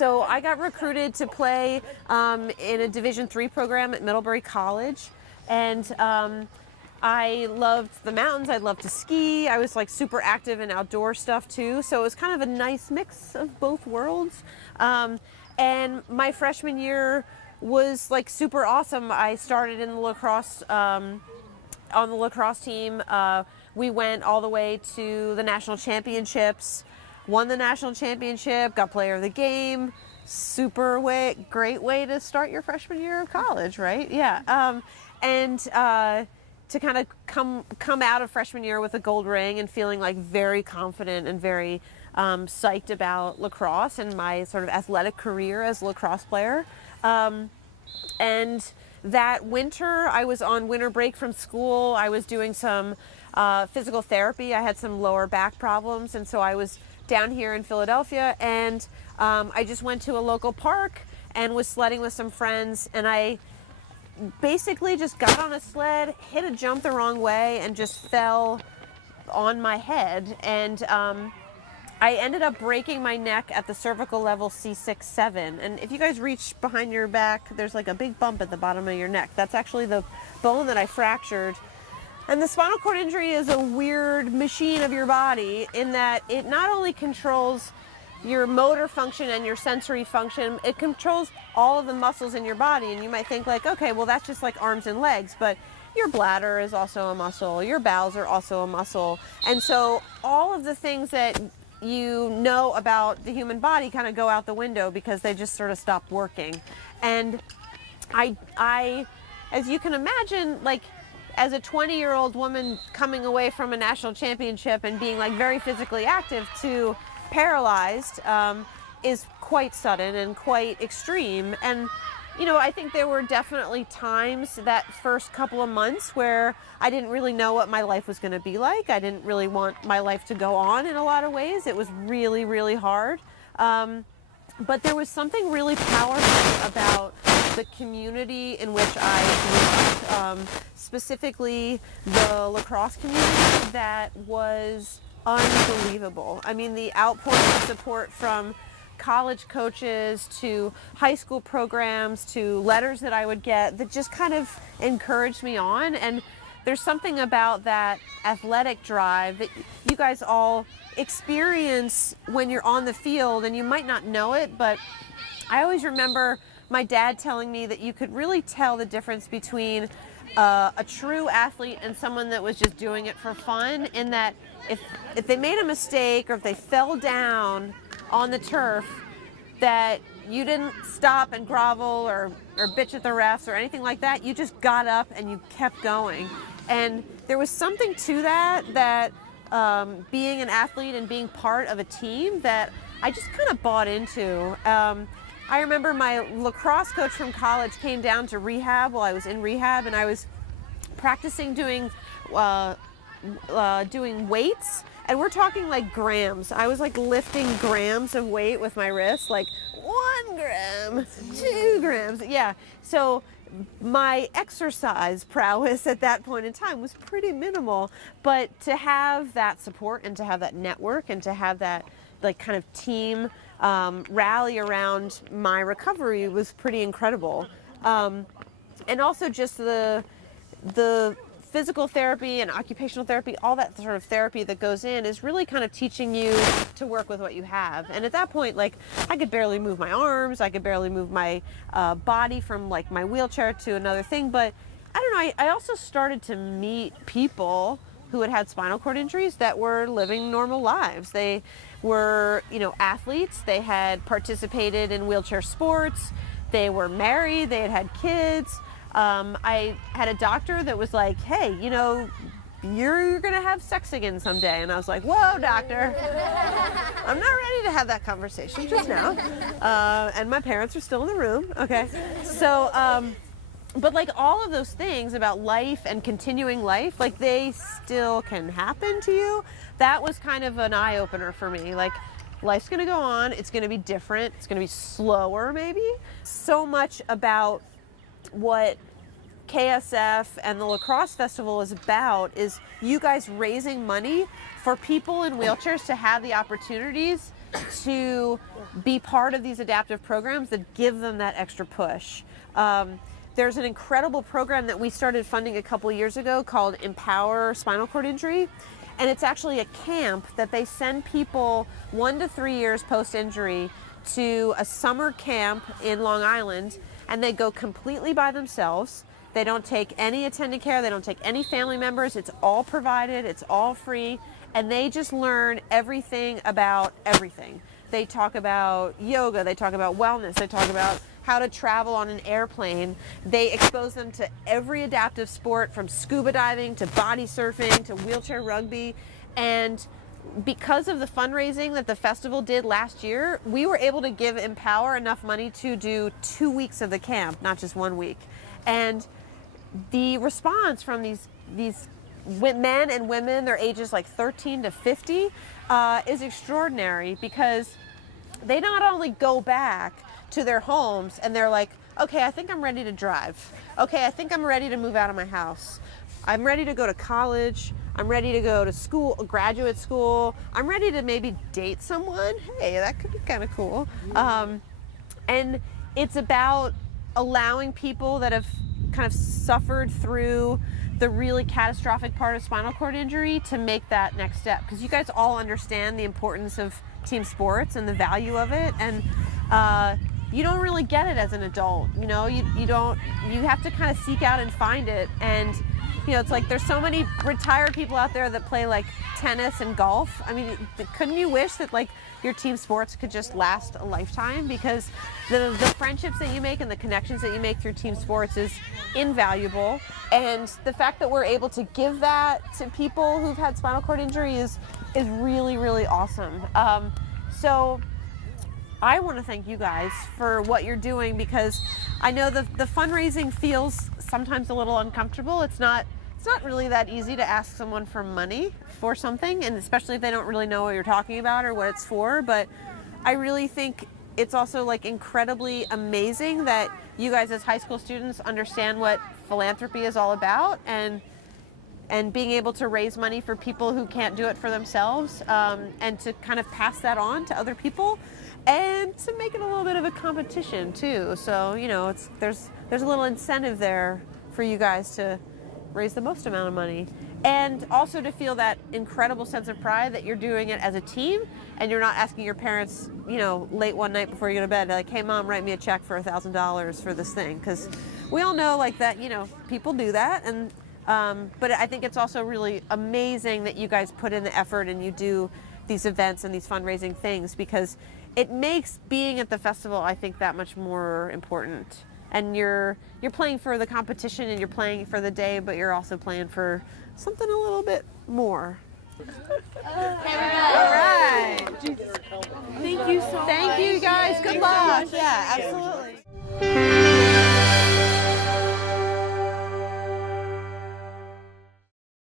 So I got recruited to play in a Division III program at Middlebury College, and I loved the mountains. I loved to ski. I was like super active in outdoor stuff too. So it was kind of a nice mix of both worlds. And my freshman year was like super awesome. I started in the lacrosse, on the lacrosse team. We went all the way to the national championships, won the national championship, got player of the game. Great way to start your freshman year of college, right? Yeah. To kind of come out of freshman year with a gold ring and feeling like very confident and very psyched about lacrosse and my sort of athletic career as a lacrosse player. And that winter, I was on winter break from school. I was doing some physical therapy. I had some lower back problems, and so I was down here in Philadelphia, and I just went to a local park and was sledding with some friends, and I basically just got on a sled, hit a jump the wrong way, and just fell on my head. And I ended up breaking my neck at the cervical level C6-7. And if you guys reach behind your back, there's like a big bump at the bottom of your neck. That's actually the bone that I fractured. And the spinal cord injury is a weird machine of your body in that it not only controls your motor function and your sensory function, it controls all of the muscles in your body. And you might think like, okay, well that's just like arms and legs, but your bladder is also a muscle, your bowels are also a muscle. And so all of the things that you know about the human body kind of go out the window because they just sort of stop working. And I as you can imagine, like as a 20-year-old woman coming away from a national championship and being like very physically active to paralyzed is quite sudden and quite extreme. And you know, I think there were definitely times that first couple of months where I didn't really know what my life was going to be like. I didn't really want my life to go on in a lot of ways. It was really, really hard. But there was something really powerful about the community in which I grew up, specifically the lacrosse community, that was unbelievable. I mean, the outpouring of support from college coaches to high school programs to letters that I would get that just kind of encouraged me on. And there's something about that athletic drive that you guys all experience when you're on the field, and you might not know it, but I always remember my dad telling me that you could really tell the difference between a true athlete and someone that was just doing it for fun, in that if they made a mistake or if they fell down on the turf, that you didn't stop and grovel or bitch at the refs or anything like that. You just got up and you kept going. And there was something to that being an athlete and being part of a team that I just kind of bought into. I remember my lacrosse coach from college came down to rehab while I was in rehab, and I was practicing doing weights, and we're talking like grams. I was like lifting grams of weight with my wrist, like 1 gram, 2 grams. Yeah. So my exercise prowess at that point in time was pretty minimal, but to have that support and to have that network and to have that like kind of team rally around my recovery was pretty incredible. And also just the physical therapy and occupational therapy, all that sort of therapy that goes in is really kind of teaching you to work with what you have. And at that point, like, I could barely move my arms, I could barely move my body from like my wheelchair to another thing. But I don't know, I also started to meet people who had spinal cord injuries that were living normal lives. They were, you know, athletes, they had participated in wheelchair sports, they were married, they had kids. I had a doctor that was like, hey, you know, you're going to have sex again someday. And I was like, whoa, doctor, I'm not ready to have that conversation just now. And my parents are still in the room. Okay. So, but like all of those things about life and continuing life, like they still can happen to you. That was kind of an eye opener for me. Like, life's going to go on. It's going to be different. It's going to be slower, maybe. So much about what KSF and the Lacrosse Festival is about is you guys raising money for people in wheelchairs to have the opportunities to be part of these adaptive programs that give them that extra push. There's an incredible program that we started funding a couple years ago called Empower Spinal Cord Injury. And it's actually a camp that they send people 1 to 3 years post-injury to a summer camp in Long Island, and they go completely by themselves. They don't take any attendant care, they don't take any family members, it's all provided, it's all free, and they just learn everything about everything. They talk about yoga, they talk about wellness, they talk about how to travel on an airplane. They expose them to every adaptive sport, from scuba diving to body surfing to wheelchair rugby. And because of the fundraising that the festival did last year, we were able to give Empower enough money to do 2 weeks of the camp, not just 1 week. And the response from these men and women, their ages like 13 to 50, is extraordinary, because they not only go back to their homes and they're like, okay, I think I'm ready to drive. Okay, I think I'm ready to move out of my house. I'm ready to go to college. I'm ready to go to school, graduate school. I'm ready to maybe date someone. Hey, that could be kind of cool. And it's about allowing people that have kind of suffered through the really catastrophic part of spinal cord injury to make that next step. Because you guys all understand the importance of team sports and the value of it. And you don't really get it as an adult, you know, you have to kind of seek out and find it. And, you know, it's like there's so many retired people out there that play like tennis and golf. I mean, couldn't you wish that like your team sports could just last a lifetime? Because the friendships that you make and the connections that you make through team sports is invaluable. And the fact that we're able to give that to people who've had spinal cord injury is really, really awesome. So I want to thank you guys for what you're doing, because I know the fundraising feels sometimes a little uncomfortable. It's not really that easy to ask someone for money for something, and especially if they don't really know what you're talking about or what it's for. But I really think it's also like incredibly amazing that you guys as high school students understand what philanthropy is all about, and being able to raise money for people who can't do it for themselves, and to kind of pass that on to other people, and to make it a little bit of a competition too. So, you know, there's a little incentive there for you guys to raise the most amount of money, and also to feel that incredible sense of pride that you're doing it as a team, and you're not asking your parents, you know, late one night before you go to bed, like, hey mom, write me a check for $1,000 for this thing, because we all know like that, you know, people do that. And but I think it's also really amazing that you guys put in the effort and you do these events and these fundraising things, because it makes being at the festival, I think, that much more important. And you're playing for the competition and you're playing for the day, but you're also playing for something a little bit more. All right. Thank you so much. Thank you guys. Good luck. Yeah, absolutely.